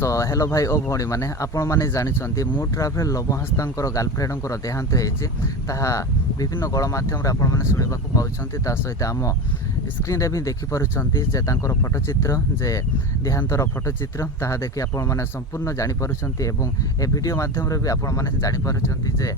So hello भाई ओ भौणी मैंने आपण मैंने जानी मु ट्राभेल लवहस्ता गर्लफ्रेंड देहांत होता विभिन्न गणमाध्यम आपण मैंने शुणा पाँच सहित आम स्क्रीन रे भी देखिपुंट जे फोटोचित्र जे देहांतर फोटोचित्र ताहा देखि आपण मैंने संपूर्ण जानीपुंट एवं ए वीडियो माध्यम रे भी आपण मैंने जानीपुंट जे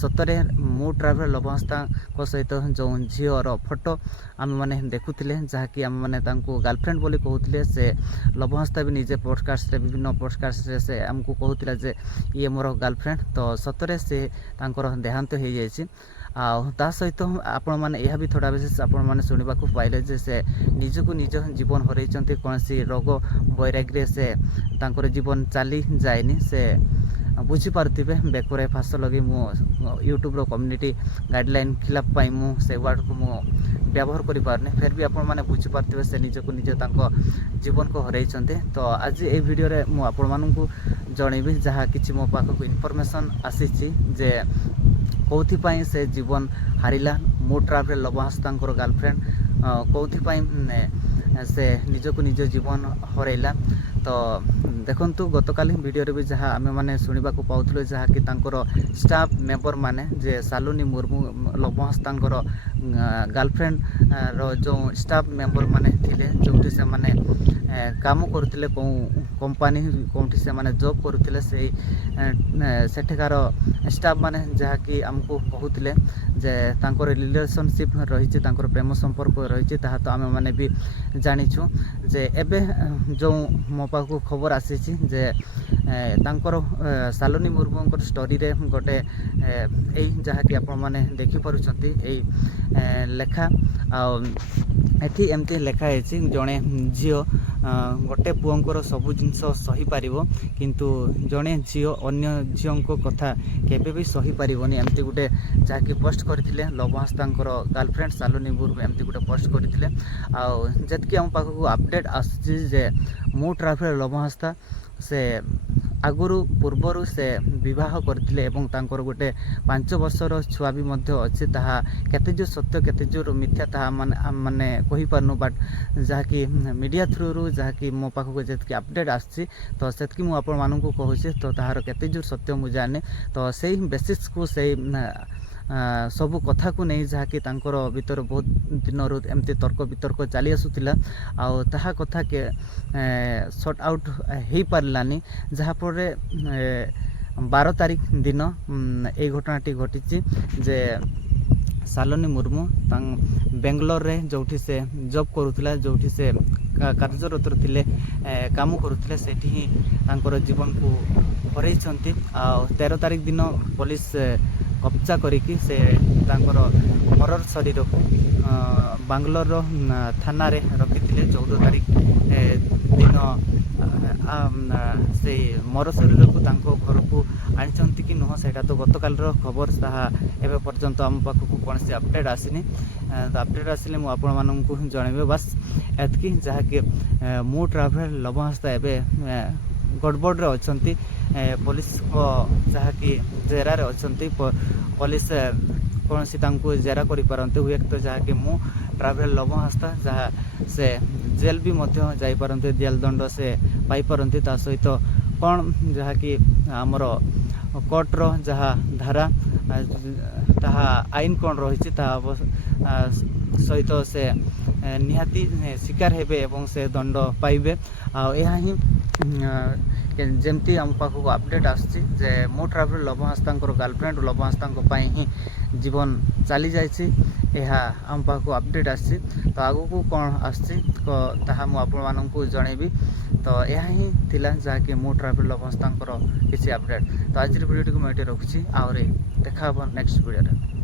सतरे मु ट्राभेल लवहस्ता सहित जो झीर फोटो आम मैंने देखुले जहाँकि आम मैंने गर्लफ्रेंड बोली कहते से लवहस्ता भी निजे पॉडकास्ट रे विभिन्न पॉडकास्ट रे से आमको कहूला जे ये मोर गर्लफ्रेंड तो सतरे से देहांत हो जाइए ता सहित आपण मैंने यह भी थोड़ा विशेष आपण मैंने शुणा पाइले जे से निजको निज जीवन हरई कौन सी रोग वैराग्य से जीवन चली जाएनि से बुझीपारे बेकर फास लगे मु यूट्यूब रो कम्युनिटी गाइडलाइन खिलाफ से वर्ड को मु व्यवहार करि पारने फिर भी आपण माने बुझीपारे से निजको निज जीवन को हरई तो आज ये वीडियो रे मु आपण मानकु जणेबी जहाँ किछि मो पाखक इनफॉरमेशन आसी जे कौथिपाई से जीवन हारिला मु ट्राभेल लवहस्ता गर्लफ्रेंड कौथिपाई से निजको निज जीवन हरैला तो देखंतु गतकाली वीडियो रे भी जहाँ आमे माने सुनिबा को पाउथलो जहाँ कि तांकर स्टाफ मेंबर माने जे सालुनी मुर्मू लवहस्ता गर्लफ्रेंड रो जो स्टाफ मेंबर माने थिले जोठी से माने काम करथिले को कंपनी कोठी से माने जॉब करथिले से सेठकार स्टाफ माने जहाँ कि हमको कहूथिले जे तांकर रिलेशनशिप रही तांकर प्रेम संपर्क रही ताहा तो आमे माने भी जानिछु जे एबे जो मो पाखु खबर आसी जे तांकर सालोनी मुर्मू स्टोरी रे गोटे जहाँ कि आपण माने देखि पारुछंती लेखा एठी एमती लिखा है जड़े झील गोटे पुओंकर सबू जिनस सही पारिबो किंतु जड़े झील अन्य झील कथा केबे भी सही पारिबोनी एमती गोटे जहाँकि पोस्ट करथिले लवहस्ता गर्लफ्रेंड सालोनी मुर्मू एमती गोटे पोस्ट करथिले जतकि आम पाखक अपडेट आसुची जे मु ट्राभेल लवहस्ता से आगुरु पूर्वर से विवाह करथिले एवं तांकर गोटे 5 वर्षर छुआ भी मध्य अच्छे ताहा केते जो सत्य केते जो मिथ्या ताहा माने कहि पारनु बट जहाँकि मीडिया थ्रू रु जहाँकि मो पाखक जेतकी अपडेट आछि तो सेतकी मु आपण मानकु कहूछि तो ताहार केते जो सत्य मु जाने तो सेही बेसिस को सेही सबू कथा को नहीं जहाँकि तांकर भीतर बहुत दिन एमती तर्क वितर्क चली आसूला आहा कथा के सॉर्ट आउट हो पारानी जहाँफल 12 तारीख दिन ये घटनाटी घटी जे सालोनी मुर्मू बेंगलोर रे जोठी से जॉब करुला जोठी से कार्यरत थिले काम करुले सेठी ही तांकर जीवन को हरई 13 तारीख दिन पुलिस कब्जा करिकी से तांकर मरर शरीर को बांग्लोर थाना रे रखिथिले 14 तारीख दिन से मर शरीर को तांको घर को आनिचंती कि नुह सेटा तो गतकाल खबर ताहा एबे पर्यंत आम पाखक कौन से अपडेट आसीनी तो अपडेट आसिले मु आपण मानकु जणेबे बस एतकी जहाँ कि मु ट्राभेल लवहस्ता एबे गड़बड़ रे अछंती पुलिस को जहाँ कि जेरा रे अछंती पुलिस कौन सी तांको जेरा करि पारंते हुए तो जहाँ कि मु ट्राभेल लवहस्ता जहाँ से जेल भी मध्य जाई पारंते जेल दंड से पाई पारंते ता सहित कौन जहाँ कि आमर कोर्ट रो जहाँ धारा ताहा आईन कौन रही सहित से निहाती शिकार हेबे एवं से दंड पाइबे आ ही जमती आम पाखक अपडेट आसछि जे मो ट्राभेल लवहस्ता गर्लफ्रेंड लवहस्ता ही जीवन चली जाइए आम पाखक अपडेट आसछि तो आगु को कौन आसछि ताहा मु आपण मानकु जणेबी तो यह ही थिला जहाँकि मो ट्राभेल लवहस्ता किसी अपडेट तो आज वीडियो को मैं रखुछि आउरे देखा नेक्स्ट वीडियो।